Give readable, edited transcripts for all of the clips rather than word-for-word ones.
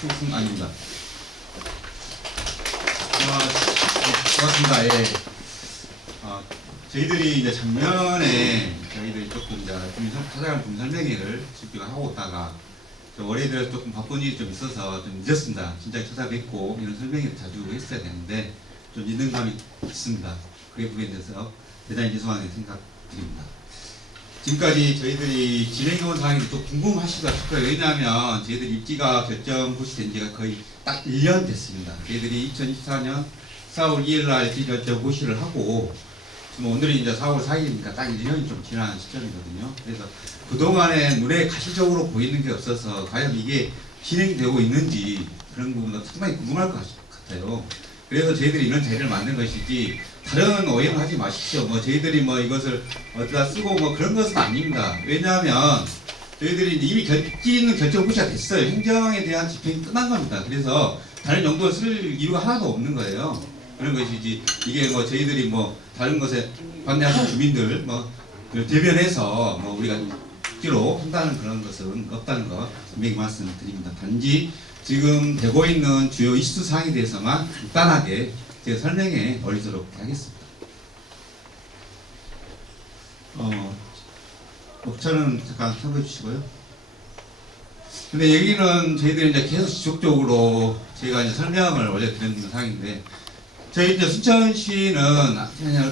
박수승 아닙니다. 고맙습니다. 예. 저희들이 이제 작년에 저희들이 조금 이제 찾아간 설명회를 집중하고 있다가 올해 들어서 조금 바쁜 일이 좀 있어서 좀 늦었습니다. 진짜 찾아뵙고 이런 설명회를 자주 했어야 되는데 좀 늦는 감이 있습니다. 그에 부분에서 대단히 죄송하게 생각드립니다. 지금까지 저희들이 진행해온 사항이 또 궁금하시다 싶어요. 왜냐하면 저희들이 입지가 결정 고시된 지가 거의 딱 1년 됐습니다. 저희들이 2024년 4월 2일 날 입지 결정 고시를 하고 지금 오늘이 이제 4월 4일이니까 딱 1년이 좀 지난 시점이거든요. 그래서 그동안에 눈에 가시적으로 보이는 게 없어서 과연 이게 진행되고 있는지 그런 부분도 상당히 궁금할 것 같아요. 그래서 저희들이 이런 자리를 만든 것이지 다른 오해를 하지 마십시오. 뭐 저희들이 뭐 이것을 어디다 쓰고 뭐 그런 것은 아닙니다. 왜냐하면 저희들이 이미 입지는 결정 고시가 됐어요. 행정에 대한 집행이 끝난 겁니다. 그래서 다른 용도를 쓸 이유가 하나도 없는 거예요. 그런 것이지 이게 뭐 저희들이 뭐 다른 것에 반대하는 주민들 뭐 대변해서 뭐 우리가 입지로 한다는 그런 것은 없다는 거 분명히 말씀드립니다. 단지 지금 되고 있는 주요 이슈 사항에 대해서만 간단하게 제가 설명해 올리도록 하겠습니다. 목차는 잠깐 참고해 주시고요. 근데 여기는 저희들이 이제 계속 지속적으로 제가 이제 설명을 원래 드리는 사항인데 저희 이제 순천시는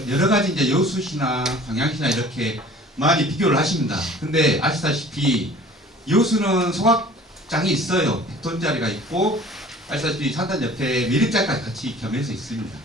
여러 가지 이제 여수시나 광양시나 이렇게 많이 비교를 하십니다. 근데 아시다시피 여수는 소각장이 있어요. 100톤짜리가 있고 아시다시피 산단 옆에 매립장까지 같이 겸해서 있습니다.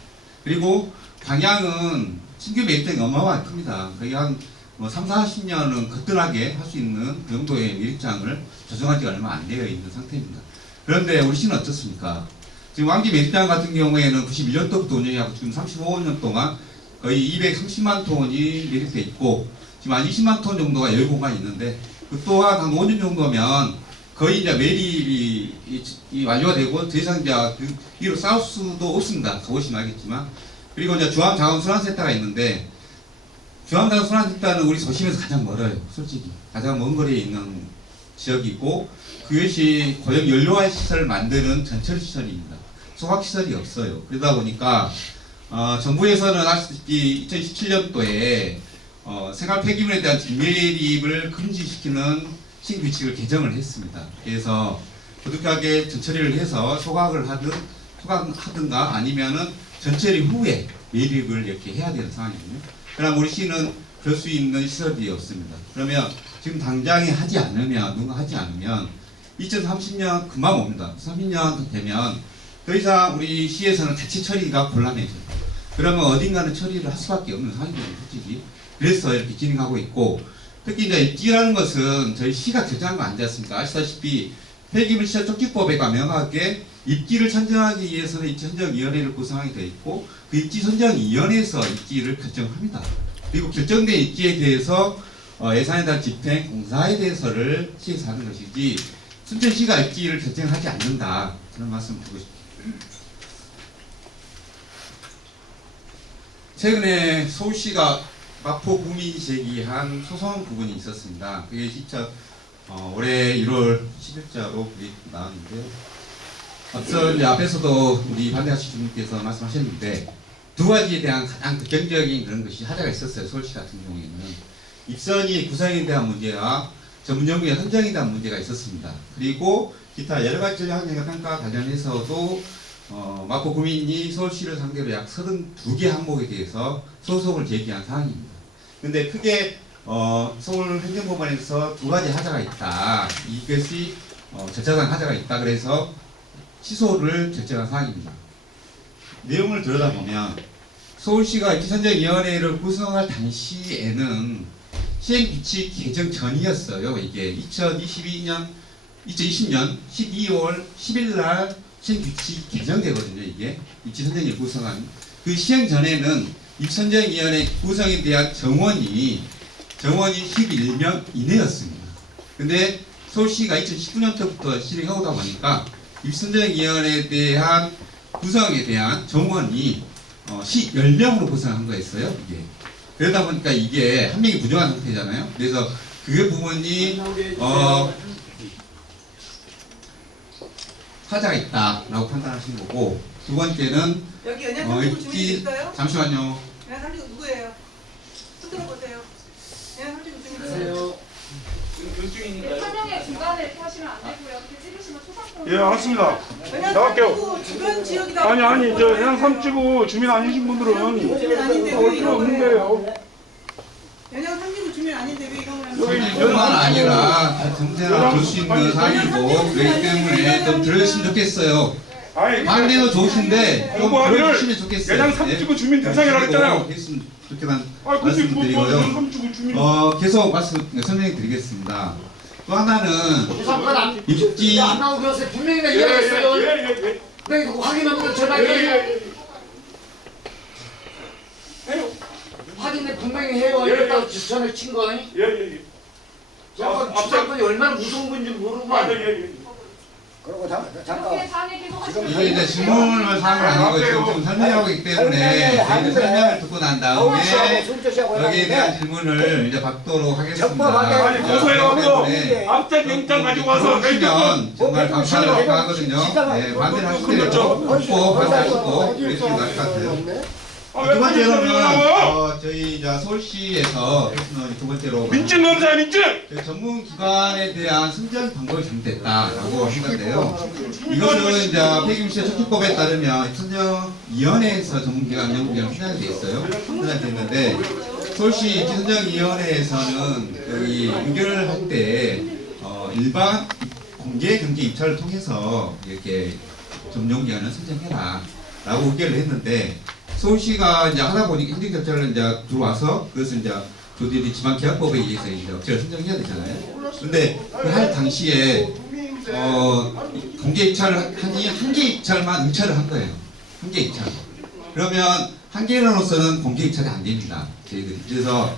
그리고 광양은 신규 매립장이 어마어마하게 큽니다. 거의 한 뭐 3, 40년은 거뜬하게 할 수 있는 그 정도의 매립장을 조성한 지가 얼마 안 되어 있는 상태입니다. 그런데 우리 시는 어떻습니까? 지금 왕지 매립장 같은 경우에는 91년도부터 운영하고 지금 35년 동안 거의 230만 톤이 매립돼 있고 지금 한 20만 톤 정도가 여유 공간이 있는데 그 또한 한 5년 정도면 거의 이제 매립이 완료가 되고 더 이상 이제 그 위로 쌓을 수도 없습니다. 가보시면 알겠지만. 그리고 이제 중앙자원순환센터가 있는데 중앙자원순환센터는 우리 도심에서 가장 멀어요. 솔직히 가장 먼 거리에 있는 지역이고 그것이 고용 연료화 시설을 만드는 전철 시설입니다. 소각 시설이 없어요. 그러다 보니까 정부에서는 아시다시피 2017년도에 생활 폐기물에 대한 재매립을 금지시키는 신규칙을 개정을 했습니다. 그래서 부득하게 전처리를 해서 소각하든가 아니면은 전처리 후에 매립을 이렇게 해야 되는 상황이거든요. 그럼 우리 시는 그럴 수 있는 시설이 없습니다. 그러면 지금 당장에 하지 않으면 누가 하지 않으면 2030년 금방 옵니다. 30년 되면 더 이상 우리 시에서는 자체 처리가 곤란해져요. 그러면 어딘가는 처리를 할 수밖에 없는 상황이거든요, 솔직히. 그래서 이렇게 진행하고 있고, 특히 이제 입지라는 것은 저희 시가 결정한 거 아니지 않습니까? 아시다시피 폐기물 시설 촉진법에 명확하게 입지를 선정하기 위해서는 입지선정위원회를 구성하게 되어 있고 그 입지선정위원회에서 입지를 결정합니다. 그리고 결정된 입지에 대해서 예산에 대한 집행, 공사에 대해서를 시에서 하는 것이지 순천시가 입지를 결정하지 않는다. 그런 말씀 드리고 싶습니다. 최근에 서울시가 마포구민이 제기한 소송 부분이 있었습니다. 그게 직접 올해 1월 10일자로 나왔는데 앞서 이제 앞에서도 우리 반대하신 주님께서 말씀하셨는데 두 가지에 대한 가장 극단적인 그런 것이 하자가 있었어요. 서울시 같은 경우에는 입선이 구성에 대한 문제와 전문연구의 선정에 대한 문제가 있었습니다. 그리고 기타 여러 가지 전략 평가 관련해서도 마포구민이 서울시를 상대로 약 32개 항목에 대해서 소송을 제기한 사항입니다. 근데 크게 서울행정법원에서 두 가지 하자가 있다. 이것이 절차상 하자가 있다. 그래서 취소를 결정한 사항입니다. 내용을 들여다보면 서울시가 입지선정위원회를 구성할 당시에는 시행규칙 개정 전이었어요. 이게 2020년 12월 10일 날 시행규칙 개정되거든요. 이게 입지선정위원회 구성한 그 시행 전에는 입지선정위원회 구성에 대한 정원이 11명 이내였습니다. 근데 서울시가 2019년부터 실행하다 보니까 입지선정위원회에 대한 구성에 대한 정원이 시 10명으로 구성한 거였어요. 이게 그러다 보니까 이게 한 명이 부족한 상태잖아요. 그래서 그 부분이 하자가 있다라고 판단하신 거고, 두 번째는 여기 연양 3지구 주민 입지 있어요? 잠시만요. 연양 3지구 누구예요? 손 들어보세요. 연양 3지구 주민 누구예요? 안녕하세요. 네, 설명회 중간에 이렇게 하시면 안 되고요. 이렇게 찍으시면 초상권. 예, 알았습니다. 연양 나갈게요. 3지구 주변 지역이다. 아니, 저 해양 삼지구 주민 아니신 분들은 주민 아닌데 올 왜 필요 이런 걸 해요? 없는데요. 연양 3지구 주민 아닌데 왜 이런 걸 하는 여기 거예요? 뿐만 아니라 정세가 볼 수 있는 사실이고, 그렇기 때문에 좀 들어주시면 좋겠어요. 아니, 관리도 좋으신데 좀 들어주시면 좋겠어요. 해양 삼지구 주민 대상이라 했잖아요. 했으면 좋겠다는 아, 근데 해양 말씀드리고요. 삼지구 주민. 계속 설명해 드리겠습니다. 또 하나는 입지 안 나오게 하세요. 분명히 예, 이야기했어요. 예. 네, 확인하면 전화해. 해요. 확인을 분명히 해요. 예, 이랬다고 전화를 친 거. 예. 저건 주상권이 얼마나 무서운 건지 모르고. 예. 그리고 이렇게 잠깐 사안에 계속 하시면 이게 이제 질문을 사항이 아니고 지금 좀 설명하고 있기 때문에 저희는 설명을 듣고 난 다음에 여기에 대한 질문을 이제 받도록 하겠습니다. 아니, 고소해가지고 때문에 압박 영장 가지고 와서 들어오시면 정말 감사하다고 하거든요. 네, 반대를 하시더라도 듣고 반대하시고 그러시면 나을 것 같아요. 두 번째로는 저희 이제 서울시에서 두 번째로 민증 검사야, 민증. 저희 전문 기관에 대한 선정 방법이 잘못됐다라고 한 건데요. 이거는 이제 폐기물시설 촉진법에 따르면 선정위원회에서 전문기관 연구위원 선정이 돼 있어요. 선정이 돼 있는데 서울시 입지선정위원회에서는 여기 의결을 할 때 일반 공개 경제 입찰을 통해서 이렇게 전문기관을 선정해라라고 의결을 했는데. 서울시가 이제 하다 보니까 행정절차를 이제 들어와서 그것을 이제 조들이 지방계약법에 의해서 이제 업체를 선정해야 되잖아요. 근데 그 할 당시에 공개 입찰을 하니 한 개 입찰만 응찰을 한 거예요. 한 개 입찰. 그러면 한 개로서는 공개 입찰이 안 됩니다. 저희들이. 그래서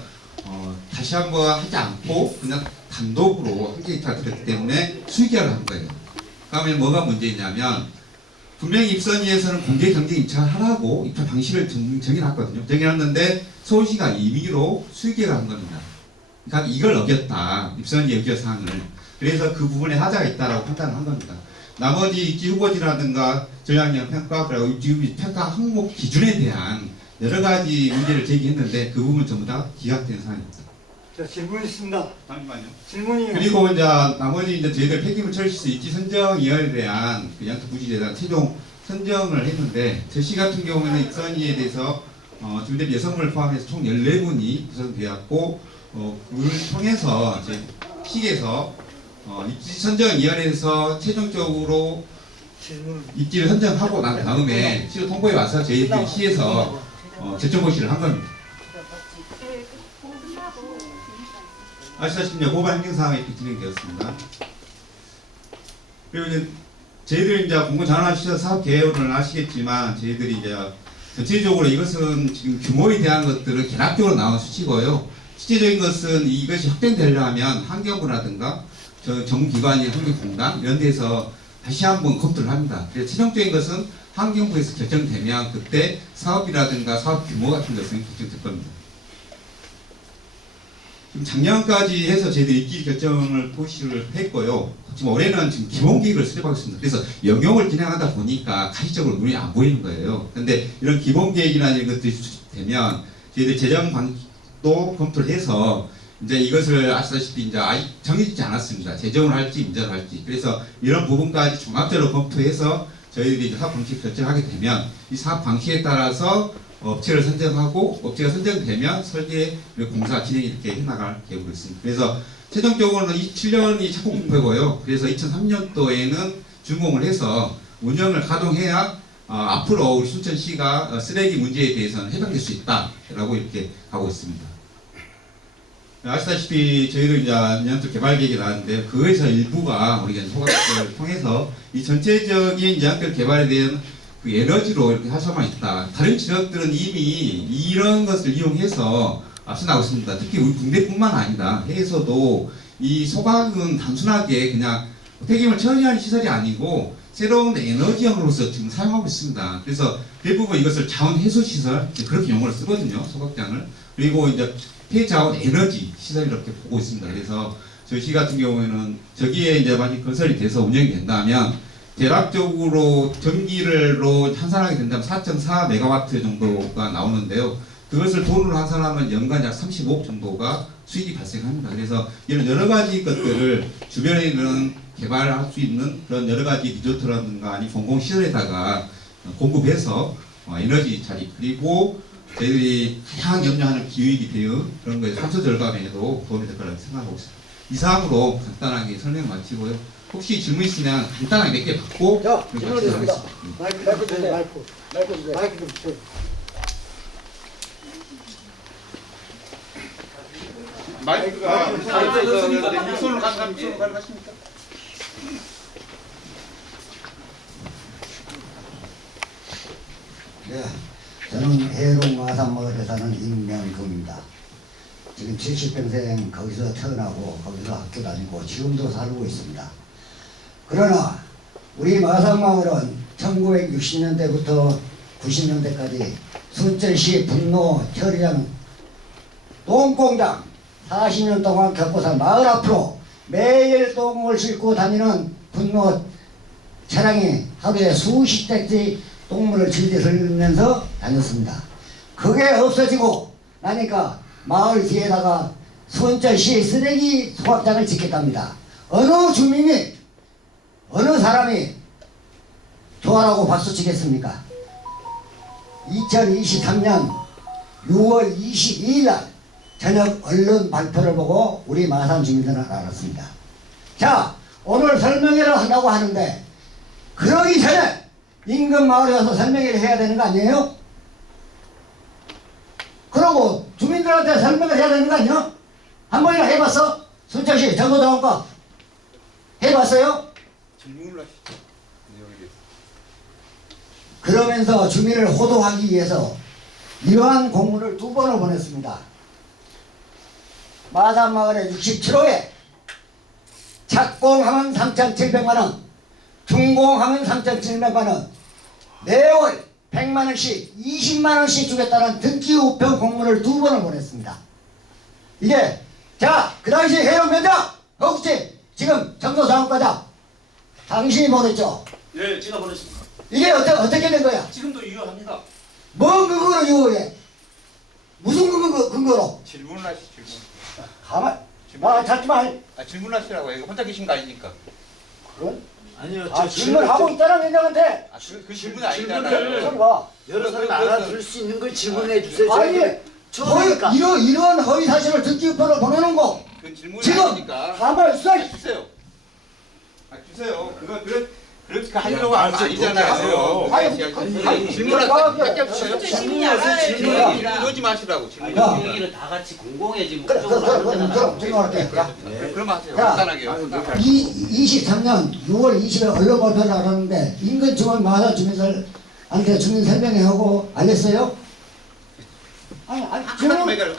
다시 한번 하지 않고 그냥 단독으로 한 개 입찰을 드렸기 때문에 수의결을 한 거예요. 그러면 뭐가 문제냐면 분명히 입선위에서는 공개 경쟁 입찰을 하라고 입찰 방식을 정해놨거든요. 정해놨는데 서울시가 임의로 수의결을 한 겁니다. 그러니까 이걸 어겼다. 입선위의 의결사항을. 그래서 그 부분에 하자가 있다라고 판단을 한 겁니다. 나머지 입지 후보지라든가 전략형 평가, 그리고 입지 평가 항목 기준에 대한 여러 가지 문제를 제기했는데 그 부분 전부 다 기각된 사안입니다. 저 질문 있습니다. 잠시만요. 질문이 그리고 이제 나머지 이제 저희들 폐기물 처리시설 입지 선정위원회에 대한 그 양쪽 부지에 대한 최종 선정을 했는데 저시 같은 경우에는 입선위에 대해서 주민들 여성을 포함해서 총 14분이 구성되었고 그걸 통해서 이제 시에서 입지 선정위원회에서 최종적으로 질문 입지를 선정하고 난 다음에 시로 통보에 와서 저희들 시에서 제청 고시를 한 겁니다. 네, 그거 끝나고 아시다시피 고발 행정사항이 이렇게 진행되었습니다. 그리고 이제 저희들이 이제 공공 전환시설 사업 개요를 아시겠지만 저희들이 이제 전체적으로 이것은 지금 규모에 대한 것들은 개락적으로 나온 수치고요. 실제적인 것은 이것이 확대되려면 환경부라든가 정부기관인 환경공단 이런 데서 다시 한번 검토를 합니다. 그래서 최종적인 것은 환경부에서 결정되면 그때 사업이라든가 사업 규모 같은 것은 결정될 겁니다. 작년까지 해서 저희들이 입지 결정을 토시를 했고요. 지금 올해는 지금 기본계획을 수립하고 있습니다. 그래서 영역을 진행하다 보니까 가시적으로 눈이 안 보이는 거예요. 그런데 이런 기본계획이나 이런 것들이 수립되면 저희들 재정 방식도 검토를 해서 이제 이것을 아시다시피 이제 아직 정해지지 않았습니다. 재정을 할지 인정을 할지. 그래서 이런 부분까지 종합적으로 검토해서 저희들이 이제 사업 방식 결정하게 되면 이 사업 방식에 따라서 업체를 선정하고 업체가 선정되면 설계 그리고 공사 진행 이렇게 해나갈 계획으로 있습니다. 그래서 최종적으로는 27년이 착공 목표고요. 그래서 2003년도에는 준공을 해서 운영을 가동해야 앞으로 우리 순천시가 쓰레기 문제에 대해서는 해당될 수 있다라고 이렇게 가고 있습니다. 아시다시피 저희들 이제 연수 개발 계획이 나왔는데 그거에서 일부가 우리가 소각을 통해서 이 전체적인 연결 개발에 대한 그 에너지로 이렇게 활성화 있다. 다른 지역들은 이미 이런 것을 이용해서 앞서 나오고 있습니다. 특히 우리 국내뿐만 아니라 해외에서도 이 소각은 단순하게 그냥 폐기물 처리하는 시설이 아니고 새로운 에너지형으로서 지금 사용하고 있습니다. 그래서 대부분 이것을 자원 해소 시설 그렇게 용어를 쓰거든요. 소각장을. 그리고 이제 폐자원 에너지 시설 이렇게 보고 있습니다. 그래서 저희 시 같은 경우에는 저기에 이제 만약 건설이 돼서 운영이 된다면 대략적으로 전기를로 환산하게 된다면 4.4 메가와트 정도가 나오는데요. 그것을 돈으로 환산하면 연간 약 35억 정도가 수익이 발생합니다. 그래서 이런 여러 가지 것들을 주변에 있는 개발할 수 있는 그런 여러 가지 리조트라든가 아니 공공시설에다가 공급해서 에너지 자립 그리고 저희들이 가장 염려하는 기후위기 대응 그런 거에 탄소 절감에도 도움이 될 거라고 생각하고 있습니다. 이상으로 간단하게 설명 마치고요. 혹시 질문 있으면 간단하게 몇 개 받고 자, 그리고 질문했습니다. 마치도록 하겠습니다. 마이크 주세요. 마이크 좀 주세요. 마이크가 손으로 가능하십니까? 네, 저는 해롱 마산마을에 사는 임명금입니다. 지금 70평생 거기서 태어나고 거기서 학교 다니고 지금도 살고 있습니다. 그러나 우리 마산마을은 1960년대부터 90년대까지 순천시 분노 처리장 똥공장 40년 동안 겪고 산 마을 앞으로 매일 똥을 싣고 다니는 분노 차량이 하루에 수십 대씩 똥물을 질질 흘리면서 다녔습니다. 그게 없어지고 나니까 마을 뒤에다가 순천시 쓰레기 소각장을 짓겠답니다. 어느 주민이 어느 사람이 좋아라고 박수치겠습니까? 2023년 6월 22일 날 저녁 언론 발표를 보고 우리 마산 주민들은 알았습니다. 자, 오늘 설명회를 한다고 하는데 그러기 전에 인근 마을에 와서 설명회를 해야 되는 거 아니에요? 그러고 주민들한테 설명을 해야 되는 거 아니야? 한 번이나 해봤어? 순천시 정보자원과 해봤어요? 질문을 하시죠. 그러면서 주민을 호도하기 위해서 이러한 공문을 2번을 보냈습니다. 마산마을의 67호에 착공하면 3,700만원, 준공하면 3,700만원, 매월 100만원씩 20만원씩 주겠다는 등기 우편 공문을 2번을 보냈습니다. 이게 자, 그 당시 해운면장 혹시 지금 정도사업과장 당신이 보냈죠? 예, 제가 보냈습니다. 이게 어떻게 된 거야? 지금도 유효합니다. 뭔 근거로 유효해? 무슨 근거로? 질문을 하시죠. 가만, 잠시만. 질문하시라고 이거 혼자 계신 거 아니니까. 그건? 아니요, 질문하고 있잖아, 민정한테. 그 질문이 아니잖아요. 소리 봐. 여러 사람이 알아들을 수 있는 걸 질문해 주세요. 아니, 처음이니까. 이런 허위 사실을 듣기 우편을 보내는 거. 그 질문이 지금 아니니까. 가만 있어. 주세요. 주세요. 그렇게 하려고 안 아니잖아요. 아니, 질문을 몇개 주세요. 시민이 알아야 이러지 마시라고. 질문. 야. 여기를 다 같이 공공의 지금 그럼 목적으로 질문할게. 그럼 하세요. 야. 간단하게요. 23년 6월 20일 언론 발표를 알았는데 인근 주민 마을 주민들한테 주민 설명회 하고 알렸어요? 아니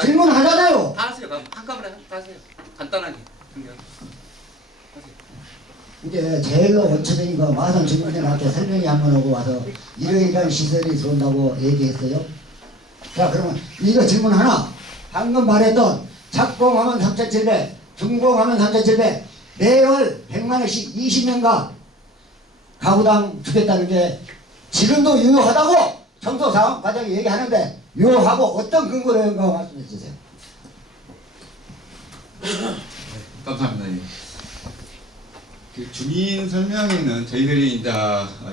질문하잖아요. 다 하세요. 한꺼번에 다 하세요. 간단하게. 이제 제일로 원초적인 거 마산 주민들한테 설명회 한번 오고 와서 이러이러한 시설이 들어온다고 얘기했어요. 자, 그러면 이거 질문 하나. 방금 말했던 착공하면 3,700, 준공하면 3,700, 매월 100만원씩 20년간 가구당 주겠다는 게 지금도 유효하다고 청소사업 과장이 얘기하는데 유효하고 어떤 근거로 한가 말씀해 주세요. 감사합니다. 예. 그 주민 설명회는 저희들이 이제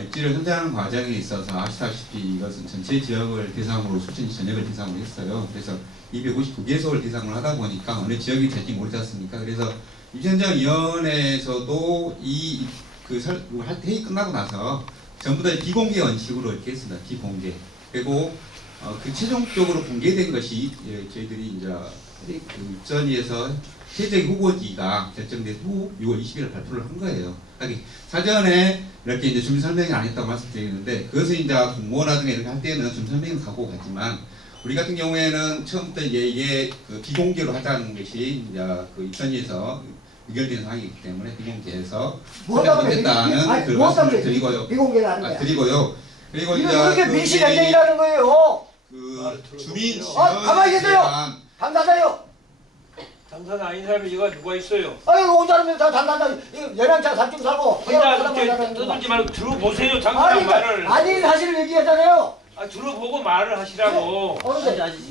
입지를 선정하는 과정에 있어서 아시다시피 이것은 전체 지역을 대상으로 순천시 전역을 대상으로 했어요. 그래서 259개소를 대상으로 하다 보니까 어느 지역이 될지 모르지 않습니까? 그래서 입지선정위원회에서도 회의 끝나고 나서 전부 다 비공개 원칙으로 이렇게 했습니다. 비공개. 그리고 그 최종적으로 공개된 것이 저희들이 이제 그 입전위에서 최적의 후보지가 결정된 후 6월 20일 발표를 한 거예요. 그러니까 사전에 이렇게 이제 주민 설명을 안 했다고 말씀드리는데 그것을 이제 공모라든가 이렇게 할 때는 주민 설명을 갖고 갔지만 우리 같은 경우에는 처음부터 이게 그 비공개로 하자는 것이 이제 그 입전위에서 의결된 사항이기 때문에 비공개해서 했다는 그 말씀을 드리고요. 비공개를 하는 거야. 드리고요. 그리고 이제 이게 민식 전쟁이라는 거예요. 그 주민 가만히 계세요. 감사해요. 당선 아닌 사람이 이거 누가 있어요? 아이고 온 사람들 다 단단하게 연양차 산중 사고 혼자 이렇게 떠들지 말고 들어보세요. 당선 아니 말을. 아니 사실을 얘기하잖아요. 아, 들어보고 말을 하시라고.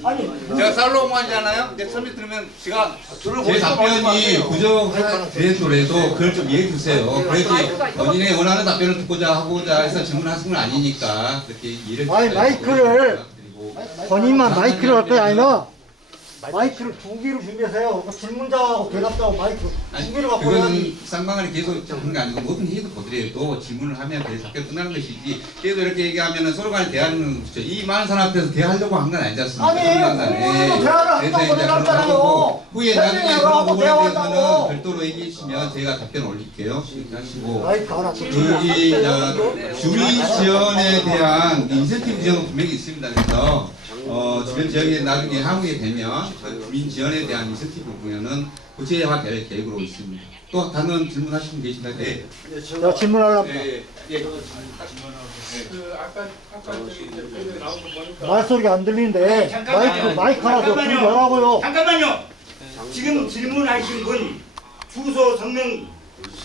아니 제가 살로몬이잖아요. 근데 설명 들으면 제가 들어보고 제 답변이 부정되더라도 그걸 좀 이해해 주세요. 그래야지 본인이 원하는 답변을 듣고자 하고자 해서 질문하신 건 아니니까 그렇게 이해를 아니, 해주셔야 마이크를 그리고 본인만 마이크를 할 게 아니라 마이크를 두 개로 준비하세요. 질문자하고 대답자하고 마이크 두 개를 갖고 그거는 해야지. 쌍방울이 계속 하는 게 아니고 모든 회의도 보더라도 질문을 하면 그 답변 끝나는 것이지 계속 이렇게 얘기하면 서로 간에 대화하는 거죠. 이 많은 사람 앞에서 대화하려고 한 건 아니지 않습니까? 아니, 그거는 대화를 한다고 내놨잖아요. 후에 나중에 설명하고 그런 하고 부분에 대화한다고. 대해서는 별도로 얘기해 주시면 제가 답변 올릴게요. 이렇게 하시고 마이크 하나 또 주민 지원에 대한 인센티브 지원은 분명히 있습니다. 그래서 주변 지역에 나중에 하게 되면 그 주민 지원에 대한 인센티브 부분은 구체화될 계획으로 있습니다. 또 다른 질문하시는 분 계신가요? 네. 제가 질문하려고 아까 저기 이제 나온 거 보니까. 말소리가 안 들리는데 마이크 하나 더 준비하라고요. 잠깐만요. 지금 질문하신 분 주소 성명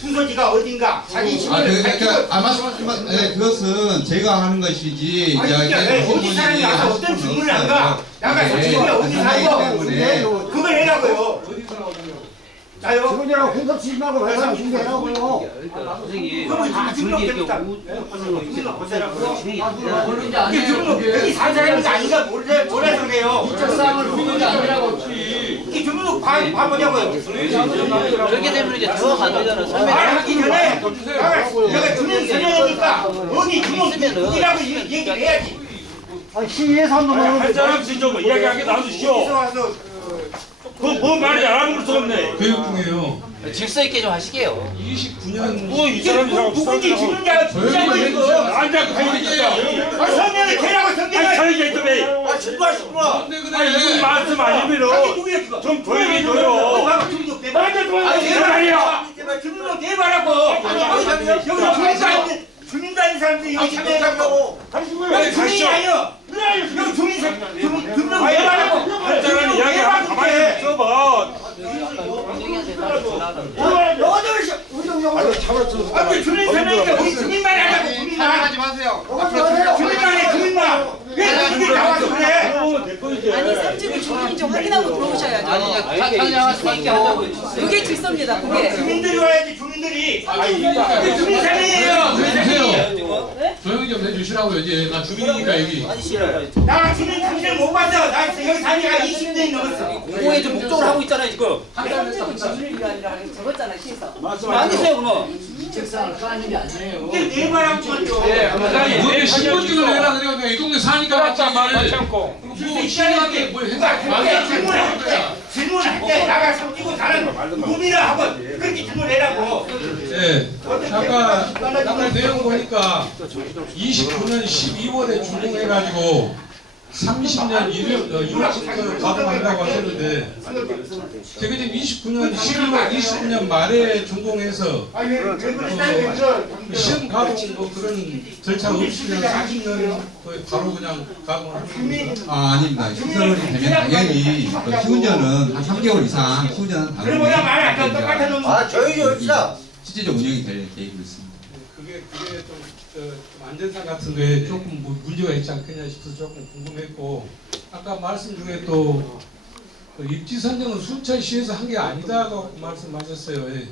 주소지가 어딘가 자기 신분을 네, 그것은 제가 하는 것이지. 아니, 그러니까 어디 사람이 와서 어떤 질문을 한가? 나가서 집에 어디 살고 그걸 해라고요. 나요? 질문이라고 공섭 질문하고 회사 준비해라고요. 선생님 그러면 다 줄기 이렇게 등록됩니다. 우선으로 보세라고. 진행이 이게 주민등 여기 산 사람인지 아닌가 몰라서 그래요. 이게 주민등 봐보자고요. 그렇게 되면 이제 대화가 안 되잖아. 설명을 말하기 전에 내가 주민 선정이니까 어디 주민이라고 얘기를 해야지. 아니 시의회에서 한 사람씩 좀 이야기하게 놔두시오. 여기서 와서 그뭔 말인지 알아볼 수 없네. 교육 중에요. 질서 있게 좀 하시게요. 29년 뭐이 사람이 누군지 주민자가 주민자가 이거. 앉아 가만히 있자. 성명을 개라고 아니 성명을. 자기가 있다며. 아 준비하시구나. 근데 아니 무슨 그래. 말씀 아니면은 누구야 그거? 좀 조용히 줘요. 주민등 대박. 완전 조용히 해봐요. 주민등 대박하고. 여기 주민도 아닌 사람들이 여기 참여하고. 여기 주민이 아니요. 여기 주민 등록 대박하고. 한 사람 이야기 한번 가만히 있어봐. 아니 주민 설명이니까 우리 주민만 하자고 주민만. 하지 마세요. 주민만 해 주민만. 왜 주민 나와서 그래? 아니 상주를 주민인지 확인하고 들어오셔야죠. 상냥할 수 있게 하자고. 그게 질서입니다. 그게. 주민들이 와야지 주민들이. 이게 주민 설명이에요. 조용히 좀 해주시라고요. 이제 나 주민이니까 여기. 나 주민 당신을 못 봤어. 나 여기 산 지가 20년이 넘었어. 공공의 좀 목적을 하고 있잖아요 지금. 상주는 주민이라고 적었잖아요 시에서. 안 됐어요 그러면. 이게 내 말한 거죠. 뭐 신분증을 내라 그래요. 내가 이 동네 사니까 맞다 맞지. 말 참고. 뭐 시민한테 뭐 행사 질문할 때 나가 섬기고 사는 누미라 하고 그렇게 질문해라고. 예. 아까 내용 보니까 29년 12월에 준공해가지고 30년 1월부터 가동한다고 하셨는데 제가 지금 29년 12월 20년 말에 준공해서 시험 가동 뭐 그런 절차 없이 그냥 30년 거의 바로 그냥 가동을 합니다. 아닙니다. 시설이 되면 당연히 그 시운전은 한 3개월 이상 시운전은 그러면 말안 돼. 똑같은 놈. 아 조용히 합시다. 실제적 운영이 될 계획으로 있습니다. 그게 좀 안전상 같은 거에 조금 뭐 문제가 있지 않겠냐 싶어서 조금 궁금했고 아까 말씀 중에 또 입지 선정은 순천시에서 한 게 아니다고 말씀하셨어요. 예.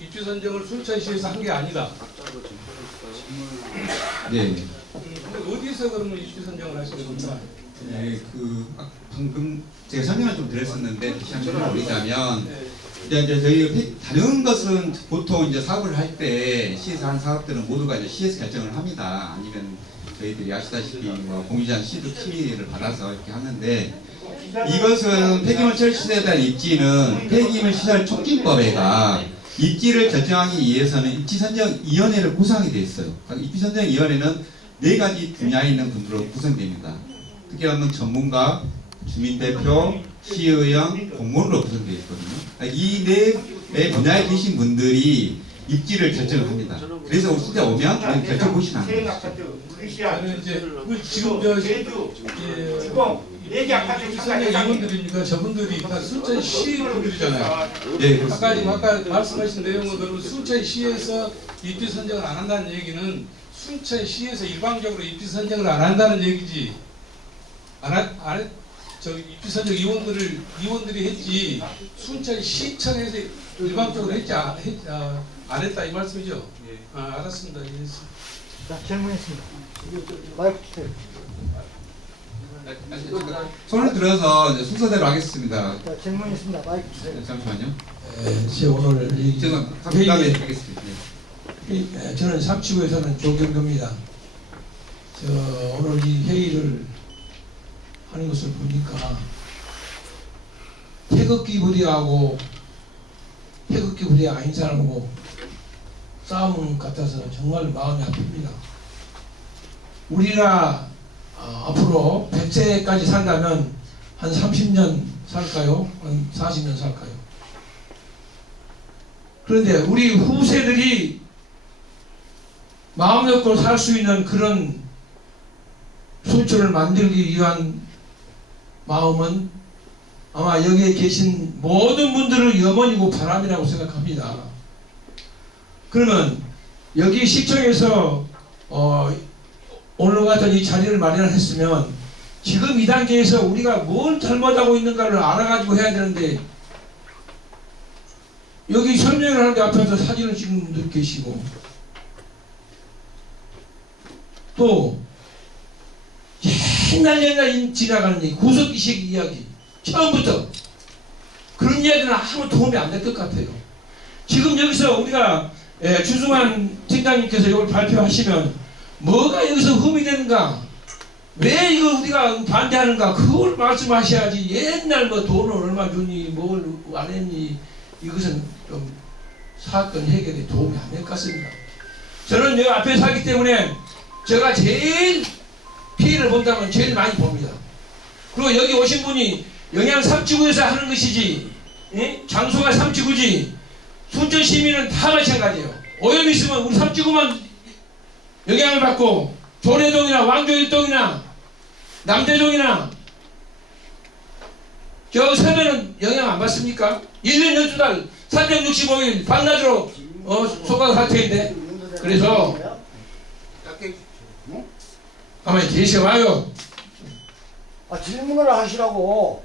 입지 선정을 순천시에서 한 게 아니다. 네. 근데 어디서 그러면 입지 선정을 하시는 겁니까? 네, 방금 제가 설명을 좀 드렸었는데 다시 한번 올리자면 이제 저희 다른 것은 보통 이제 사업을 할 때 시에서 하는 사업들은 모두가 이제 시에서 결정을 합니다. 아니면 저희들이 아시다시피 뭐 공유장 시도 심의를 받아서 이렇게 하는데 이것은 폐기물 처리 시설에 대한 입지는 폐기물 시설 촉진법에가 입지를 결정하기 위해서는 입지선정위원회를 구성하게 되어 있어요. 입지선정위원회는 4가지 분야에 있는 분들로 구성됩니다. 특히 하면 전문가, 주민대표, 시의원, 공무원으로 구성되어 있거든요. 이 네 분야에 계신 분들이 입지를 결정을 합니다. 그래서 진짜 오면 결정 보시면 안 돼요. 저는 이제 지금 저 얘기 아파트 입지선정 의원들이니까 저분들이 다 순천시 분들이잖아요. 예, 아까 지금 아까 말씀하신 내용은 그러면 순천시에서 입지 선정을 안 한다는 얘기는 순천시에서 일방적으로 입지 선정을 안 한다는 얘기지. 저 입지 선정 의원들이 했지 순천시청에서 일방적으로 안 했다 이 말씀이죠. 알았습니다. 이해했습니다. 자, 질문했습니다. 마이크 주세요. 손을 들어서 이제 순서대로 하겠습니다. 자, 질문했습니다. 마이크 주세요. 잠시만요. 제 오늘 이 제가 답변하게 하겠습니다. 저는 삼치구에서는 조경도입니다. 오늘 이 회의를 하는 것을 보니까 태극기 부대하고 태극기 부대 아닌 사람하고 싸움 같아서 정말 마음이 아픕니다. 우리가 앞으로 100세까지 산다면 한 30년 살까요? 한 40년 살까요? 그런데 우리 후세들이 마음 놓고 살 수 있는 그런 순천을 만들기 위한 마음은 아마 여기에 계신 모든 분들의 염원이고 바람이라고 생각합니다. 그러면 여기 시청에서 오늘 같은 이 자리를 마련했으면 지금 이 단계에서 우리가 뭘 잘못하고 있는가를 알아가지고 해야 되는데 여기 설명을 하는데 앞에서 사진을 찍는 분들 계시고 또 옛날 지나가는 얘기, 구석기식 이야기 처음부터 그런 이야기는 아무 도움이 안 될 것 같아요. 지금 여기서 우리가 주승환 팀장님께서 이걸 발표하시면 뭐가 여기서 흠이 되는가, 왜 이거 우리가 반대하는가 그걸 말씀하셔야지 옛날 뭐 돈을 얼마 주니 뭘 안 했니 이것은 좀 사건 해결에 도움이 안 될 것 같습니다. 저는 여기 앞에 살기 때문에 제가 제일 피해를 본다면 제일 많이 봅니다. 그리고 여기 오신 분이 영양 삼지구에서 하는 것이지 장소가 삼지구지 순천 시민은 다 마찬가지예요. 오염이 있으면 우리 삼지구만 영향을 받고 조례동이나 왕조일동이나 남대동이나 저 서면은 영향 안 받습니까? 1년 12달 365일 반나절로 소각 사태인데 그래서 가만히 계셔봐요. 질문을 하시라고.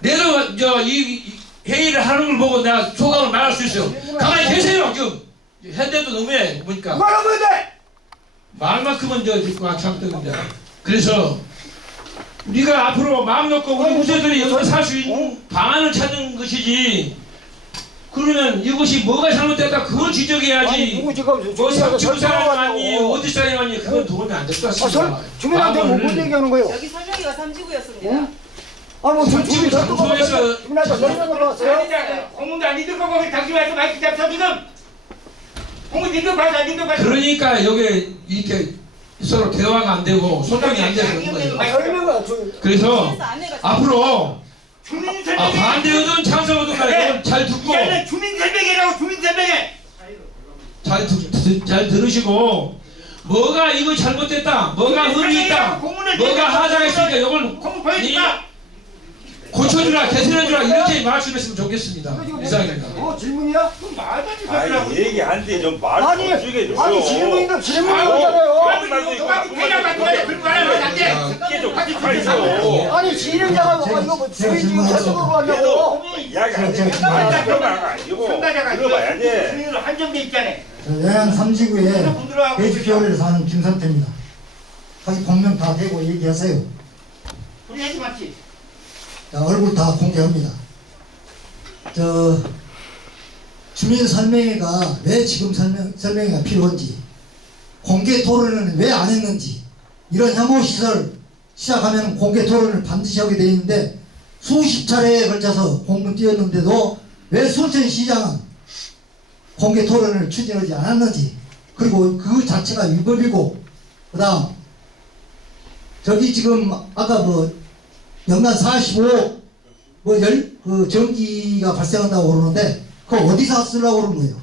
내가 이 회의를 하는 걸 보고 내가 소감을 말할 수 있어요. 가만히 계세요. 지금 현대도 너무해 보니까 말하면 돼. 말만큼은 듣고 참던데. 그래서 우리가 앞으로 마음 놓고 우리 후세들이 여기서 살 수 있는 방안을 찾는 것이지. 그러면 이것이 뭐가 잘못됐다 그걸 지적해야지. 누구 지금 뭐 삼치구 사람 아니 설명하냐고. 어디 사람 아니 그건 도움이 안 될 것 같습니다. 주민한테 뭐 얘기하는 거예요? 여기 설명이가 삼지구였습니다. 응? 뭐 주민 장소에서 주민한테 설명을 왔어요? 공문도 안 읽을 거고 당신 와서 마이크 잡혀 지금. 공문 읽을 봐서 안 읽을 봐서. 그러니까 여기 이렇게 서로 대화가 안 되고 소통이 안 되는 거예요. 설명을 그래서 앞으로 주민 설명회. 반대하든 찬성하든 이걸 잘 듣고 이제는 주민 설명회라고 주민 설명회. 잘 들으시고 뭐가 이거 잘못됐다, 뭐가 흠이 있다, 뭐가 하자가 있으니까 이걸 공문 보여줄까? 고쳐주라, 개선해주라 이렇게 말씀했으면 좋겠습니다. 이상입니다. 질문이야? 아니 얘기 안 돼. 좀 말 아니 질문인데 질문인 거잖아요. 아니 진행자가 이거 뭐 주민 지금 설득으로 하냐고. 이야기 안 돼. 들어봐야지. 한정돼 있잖아. 영양 삼지구에 돼지표를 사는 김선태입니다. 거기 본명 다 대고 얘기하세요. 우리 하지 맞지? 자, 얼굴 다 공개합니다. 주민 설명회가 왜 지금 설명회가 필요한지, 공개 토론을 왜 안 했는지, 이런 혐오시설 시작하면 공개 토론을 반드시 하게 되어 있는데 수십 차례에 걸쳐서 공문 띄웠는데도 왜 순천시장은 공개 토론을 추진하지 않았는지, 그리고 그 자체가 위법이고, 그 다음 저기 지금 아까 연간 45억 그 전기가 발생한다고 그러는데 그거 어디서 쓰려고 그러는 거예요?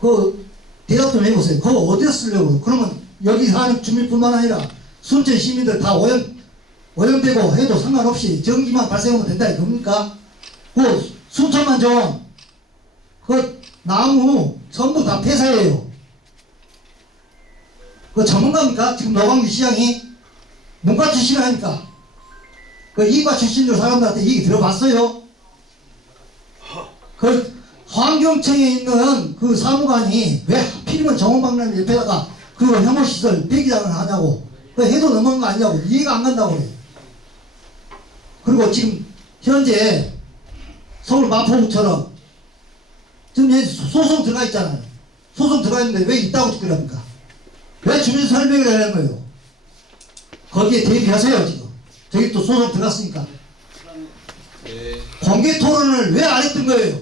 그 대답 좀 해보세요. 그거 어디서 쓰려고 그래요? 그러면 여기 사는 주민뿐만 아니라 순천 시민들 다 오염되고 해도 상관없이 전기만 발생하면 된다 이겁니까? 그 순천만 좀 그 나무 전부 다 폐사예요. 그 전문가입니까? 지금 노광규 시장이 문과 출신이라니까. 그 이과 출신들 사람들한테 얘기 들어봤어요? 그 환경청에 있는 그 사무관이 왜 하필이면 정원박람 옆에다가 그 혐오시설 폐기장을 하냐고. 그 해도 넘어간 거 아니냐고. 이해가 안 간다고 그래. 그리고 지금 현재 서울 마포구처럼 지금 소송 들어가 있잖아요. 소송 들어가 있는데 왜 있다고 그럽니까? 왜 주민 설명을 하는 거예요? 거기에 대비하세요 지금. 저기 또 소송 들어갔으니까. 공개 토론을 왜 안 했던 거예요?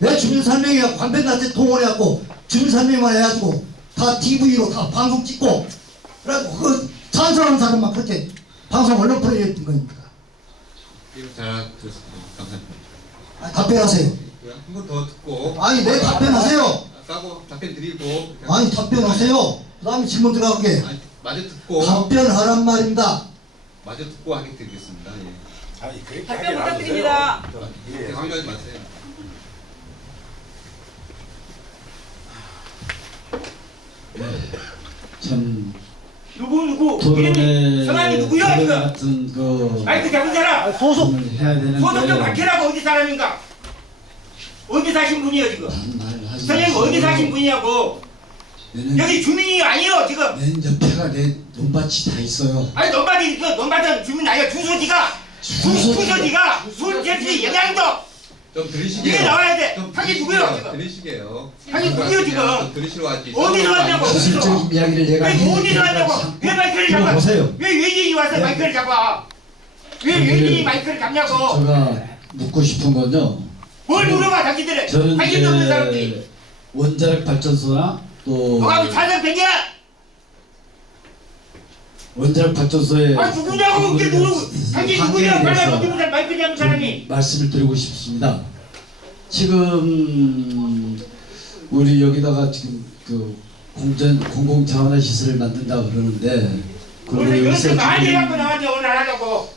왜 주민 설명회 관변단체 동원해갖고 주민 설명만 해가지고 다 TV로 다 방송 찍고 그래갖고 그 찬성하는 사람만 그렇게 방송 언론 프로젝트인 겁니까? 이거 잘 들었습니다. 감사합니다. 답변하세요. 한 번 더 듣고. 아니 내 답변하세요. 까고 답변 드리고. 아니 답변하세요. 그 다음에 질문 들어가게. 아니, 마저 듣고. 답변하란 말입니다. 마저 듣고 하게 드리겠습니다. 예. 아니 그렇게 답변 하지 부탁드립니다. 예. 강요하지 마세요. 참 누구 토론회 성함이 누구야 토론 지금? 같은 그 마이크 잡은 사람 소속 해야 되는데 소속 좀 밝히라고. 어디 사람인가? 어디 사신 분이에요 지금? 말하지 선생님 어디 사신 분이냐고. 여기 주민이 아니에요 지금. 맨 옆에가 내 논밭이 다 있어요. 아니 논밭은 주민 아니야. 주소지가 순천시 영양도 좀 들으시게요. 이게 나와야 돼. 좀 자기 들으시게요. 누구야, 지금? 들으시게요. 자기 누구야, 지금? 좀 들으시러 왔지. 어디서 왔냐고. 실질적인 이야기를 제가 왜 어디서 왔냐고. 왜 마이크를 잡아? 보세요. 왜 외지인이 와서 마이크를 잡아? 왜 외지인이 마이크를 잡냐고. 제가 묻고 싶은 건요. 뭘 물어봐 자기들은. 저는 관심도 없는 사람들이. 이제 원자력 발전소나 또 너가 찬성팬이야? 원자력 발전소에 아 누구냐고 그게 누구? 자기 누구냐? 관계에 빨리 대해서 어디 보자 마이크 잡은 사람이. 말씀을 드리고 싶습니다. 지금 우리 여기다가 지금 그 공공 자원화 시설을 만든다 그러는데 오늘 여기서 이렇게 많이 지금 갖고 나왔는데 오늘 안 하려고.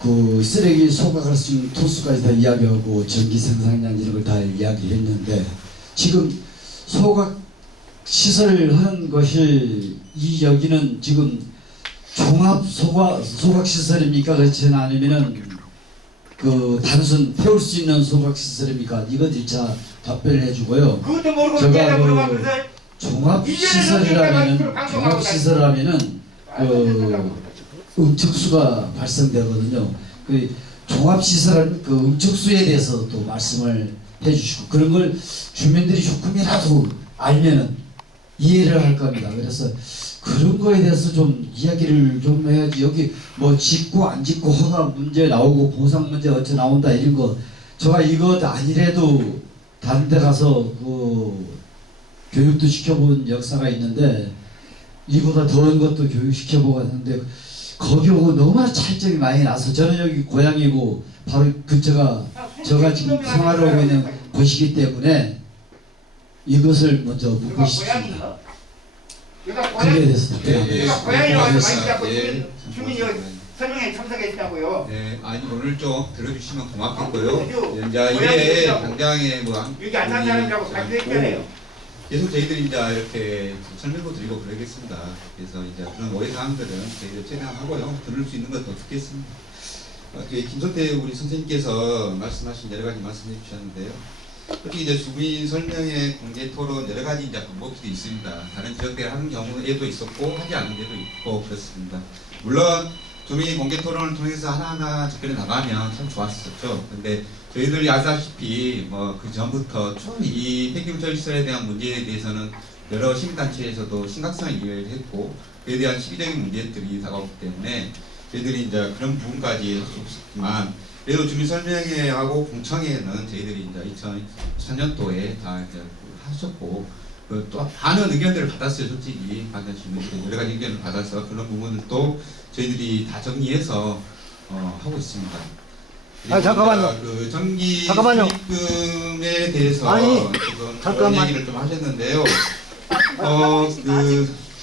그 쓰레기 소각할 수 있는 토수까지 다 이야기하고 전기 생산량 이런 걸 다 이야기했는데 지금 소각 시설을 하는 것이 이 여기는 지금 종합 소각 시설입니까? 그렇지는 않으면은 그 단순 태울 수 있는 소각 시설입니까? 이것 1차 답변을 해주고요. 그것도 모르고 제가 내가 물어봐 그 그래서 종합 시설이라면은 그 응축수가 발생되거든요. 그 종합 시설은 그 응축수에 대해서 또 말씀을 해주시고 그런 걸 주민들이 조금이라도 알면은 이해를 할 겁니다. 그래서 그런 거에 대해서 좀 이야기를 좀 해야지. 여기 뭐 짓고 안 짓고 허가 문제 나오고 보상 문제 어째 나온다 이런 거 제가 이거 아니래도 다른 데 가서 그 교육도 시켜본 역사가 있는데 이보다 더한 것도 교육시켜보고 하는데 거기 오고 너무나 차이점이 많이 나서 저는 여기 고향이고 바로 근처가 제가 지금 생활하고 있는 곳이기 때문에 이것을 먼저 묻고 싶습니다. 그에 대해서 내가 고향에 와서 마이크 알겠습니다. 잡고 예. 주민이 설명에 참석했다고요. 네, 아니 오늘 좀 들어주시면 고맙겠고요. 그래도 이제 이게 당장에 뭐 여기 안 산 사람이라고 발표했잖아요. 계속 저희들이 이제 이렇게 설명도 드리고 그러겠습니다. 그래서 이제 그런 오해 사항들은 저희들 최대한 하고요. 들을 수 있는 것도 듣겠습니다. 김선태 우리 선생님께서 말씀하신 여러 가지 말씀해 주셨는데요. 특히 이제 주민 설명회 공개 토론 여러 가지 이제 방법들이 있습니다. 다른 지역들 하는 경우에도 있었고 하지 않은 데도 있고 그렇습니다. 물론 주민 공개 토론을 통해서 하나하나 접근해 나가면 참 좋았었죠. 근데 저희들이 아시다시피 뭐 그 전부터 쭉 이 폐기물 시설에 대한 문제에 대해서는 여러 시민단체에서도 심각성을 이해를 했고 그에 대한 시기적인 문제들이 다가오기 때문에 저희들이 이제 그런 부분까지 할 수 없었지만 그래도 주민설명회하고 공청회는 저희들이 이제 2014년도에 다 이제 하셨고 또 많은 의견들을 받았어요. 솔직히 받은 주민들 여러 가지 의견을 받아서 그런 부분도 저희들이 다 정리해서 하고 있습니다. 잠깐만요. 그 전기 잠깐만요. 수익금에 대해서 아니, 지금 잠깐만. 얘기를 좀 하셨는데요.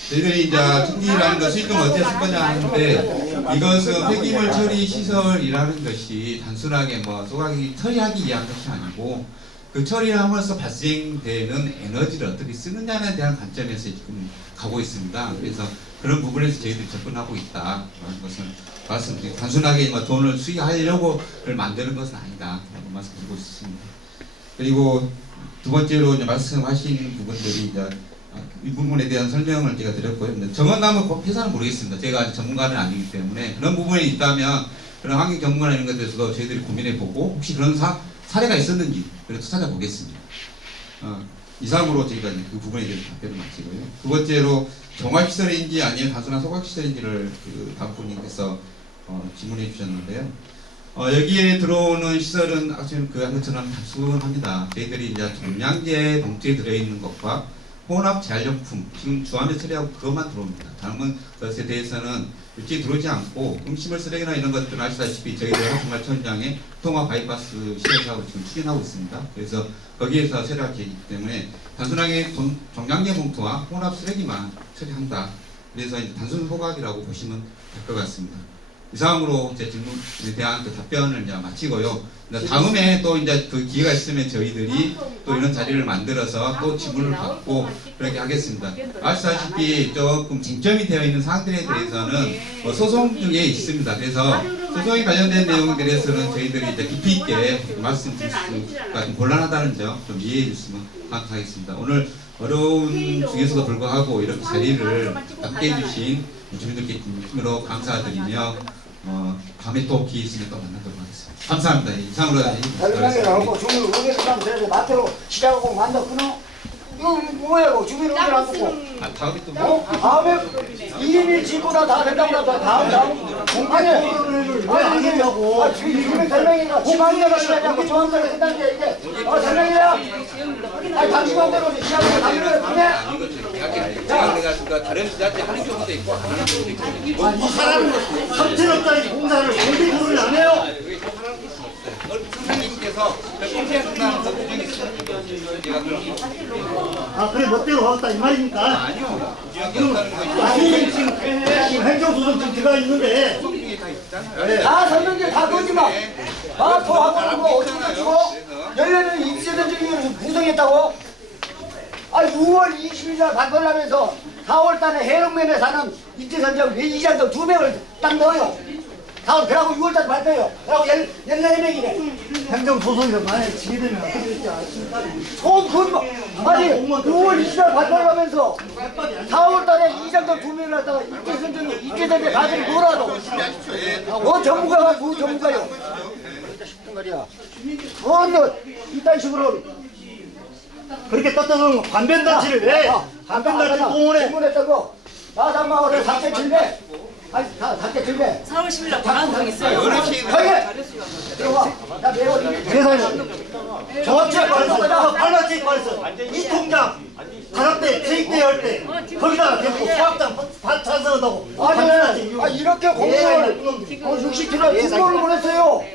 저희들이 이제 특기라는 것을 좀 어떻게 쓸 거냐 하는데 이것은 폐기물 처리 시설이라는 것이 단순하게 뭐 소각이 처리하기 위한 것이 아니고 그 처리함으로써 발생되는 에너지를 어떻게 쓰느냐에 대한 관점에서 지금 가고 있습니다. 그래서 그런 부분에서 저희들이 접근하고 있다라는 것을 말씀드리고 단순하게 뭐 돈을 수익하려고 그걸 만드는 것은 아니다라고 말씀드리고 있습니다. 그리고 두 번째로 이제 말씀하신 부분들이 이제 이 부분에 대한 설명을 제가 드렸고요. 정원나무 회사는 모르겠습니다. 제가 아직 전문가는 아니기 때문에 그런 부분이 있다면 그런 환경 전문가 이런 것에 대해서도 저희들이 고민해보고 혹시 그런 사례가 있었는지 그래서 찾아보겠습니다. 이상으로 저희가 그 부분에 대해서 답변을 마치고요. 두 번째로 종합시설인지 아니면 단순한 소각시설인지를 그 다음 분께서 질문해 주셨는데요. 여기에 들어오는 시설은 아시는 것처럼 단순합니다. 저희들이 이제 종량제 봉투에 들어있는 것과 혼합 재활용품 지금 주암에 처리하고 그것만 들어옵니다. 다른 것에 대해서는 일찍 들어오지 않고 음식물 쓰레기나 이런 것들은 아시다시피 저희들 중앙천장에 통합 바이파스 시설 사업을 지금 추진하고 있습니다. 그래서 거기에서 처리할 계획이기 때문에 단순하게 종량제 봉투와 혼합 쓰레기만 처리한다. 그래서 이제 단순 소각이라고 보시면 될 것 같습니다. 이상으로 제 질문에 대한 그 답변을 이제 마치고요. 다음에 또 이제 그 기회가 있으면 저희들이 또 이런 자리를 만들어서 또 질문을 받고 그렇게 하겠습니다. 아시다시피 조금 쟁점이 되어 있는 사항들에 대해서는 소송 중에 있습니다. 그래서 소송에 관련된 내용에 대해서는 저희들이 이제 깊이 있게 말씀드릴 수가 좀 곤란하다는 점 좀 이해해 주시면 감사하겠습니다. 오늘 어려운 중에서도 불구하고 이렇게 자리를 함께 해주신 주민들께 진심으로 감사드리며 다음에 또 기회 있으면 또 만나도록 하겠습니다. 감사합니다. 이상으로 하고 주민 의견을 하면 되는데 마트로 시작하고 만나 끊어? 이거 뭐야 이거 주민 의견 안 듣고 다음에 또 다음에 이름이 지고나 다 된다고 하다 다음 공판에 왜안 되냐고 주민 설명이니까 지방대로 시작하고 지방대로 끝난 게 이게 설명이야 아니 당신 맘대로 시작하고 당신대로 끝내 제가 다른 지자체 하는 경우도 있고 안 하는 경우도 있고 이 사람은 3천억짜리 공사를 공개 토론을 안 해요? 선생님께서 공개 한다는 것 규정이 있습니다. 제가 그럼 그래 멋대로 하겠다 이 말입니까? 아니요. 규정이 없다는 아니 지금 행정소송 지금 들어가 있는데 중에 다 있잖아요. 다 설명제 다 거지마 마토하고 뭐 어쩌고 저쩌고 열려는 입세전적으로 구성했다고 6월 20일 날 발표하면서 4월 달에 해롱면에 사는 입지선정 이장도 2명을 딱 넣어요. 4월 그러고 6월 달에 발표해요. 그러고 14명이네. 행정소송에서 만약에 지게 되면 어떻게 될지 아십니까? 아니 6월 20일 날 발표하면서 4월 달에 이장도 2명을 갖다가 입지선정 가지고 뭐라도 전문가가 뭐 전문가요. 말이야. 이딴 식으로 그렇게 떴던 관변단체를 왜 관변단체 공원에 주문했다고 마산마을에 4.7배 아니 4.7배 4월 10일 날 방한당 있어요. 가게 들어와 나 매워 세상에 정확히 말해서 발마체 말해서 이 통장 가락대 퇴직대 할때 거기다가 대고 수학장 찬성한다고 아니 이렇게 공무원을 60kg 공무원을 보냈어요.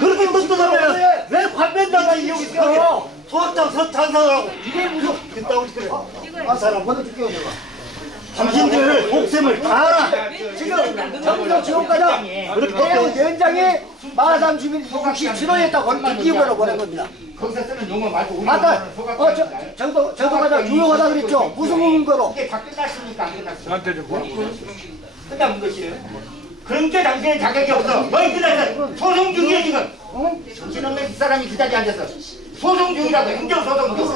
그렇게 떴다면 왜 관변단체 이용했어요? 수학장 찬성을 하고 이게 무슨 그따고 그래 사람 보내줄게요 내가. 당신들 복sem을 다 알아. 지금 정부도 지원과장 위원장이 마산 주민 67호였다고 기업으로 보낸 겁니다. 거기서 쓰는 용어 말고 우리 아까 정도과장 유용하다 그랬죠. 무슨 근거로? 이게 다 끝났습니까? 안 끝났습니까? 끝난 것이에요. 그런데 당신은 자격이 없어. 뭘 끝났어? 소송 중이야 지금. 정신없는 이 사람이 그 자리에 앉아서 소송 중이라고 행정소송 중.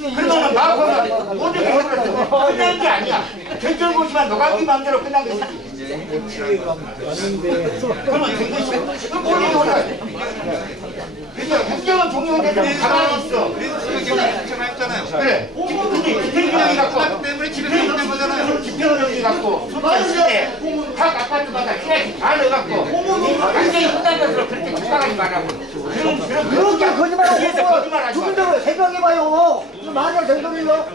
그러면은 마포가 모든 게 끝났어. 끝난 게 아니야. 결정 보지만 너가 네 마음대로 끝난 것이지. 그러면 된 것이. 그럼 본인이 올라가. 그래서 행정은 종료되면 가만히 있어. 그래. 근데 집행정이 갖고 때문에 집에 들어오는 거잖아요. 집행정이 갖고 소방시대 각 아파트마다 시야지 다 넣어갖고 완전히 끝난 것으로 그렇게 집행하지 말라고. 그렇게 거짓말하고 주민들 생각해봐요. 말을 된 소리요.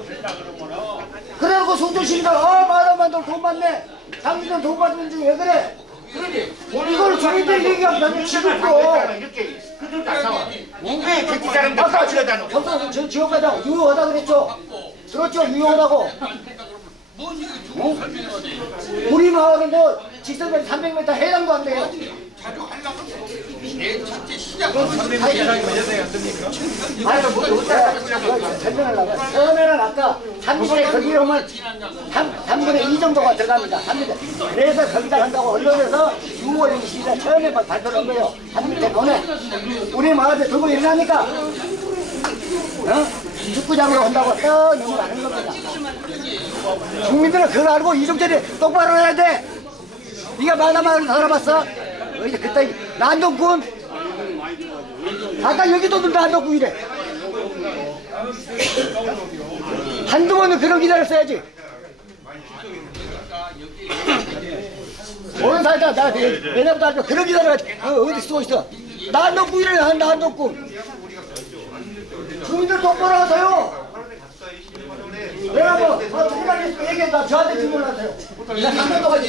그래놓고 송조식이다. 마담만들 돈 받네. 장민들 돈 받는 중에 왜 그래? 이걸 주민들 얘기하면 나는 치겠고. 이렇게 그들도 안 나와. 왜 객지 사람들 다 치러다녀? 지원과장 유효하다 그랬죠? 그렇죠 유효하다고. 우리 마을은 뭐 직선거리 300m 해당도 안 돼요. 아니, 설명하려고. 처음에는 아까 3분의 거기 오면 3분의 2 정도가 들어갑니다. 3분의. 그래서 거기다 한다고 언론에서 6월 20일에 처음에 발표를 한 거예요. 3분의 논에. 우리 마을에 들고 일어나니까, 축구장으로 한다고 떡 넘어가는 겁니다. 국민들은 그걸 알고 이종철이 똑바로 해야 돼. 네가 마다마을 살아봤어? 어디 그때 난동꾼? 아까 여기도 난동꾼이래. 한두 번은 그런 기다렸어야지. 오는 살다 나 내년부터 할때 그런 기다려야지. 어디 쓰고 있어? 난동꾼이래. 난동꾼. 주민들 똑바로 하세요. 내가 뭐, 누구나 얘기해봐. 저한테 질문하세요. 나 3년 동안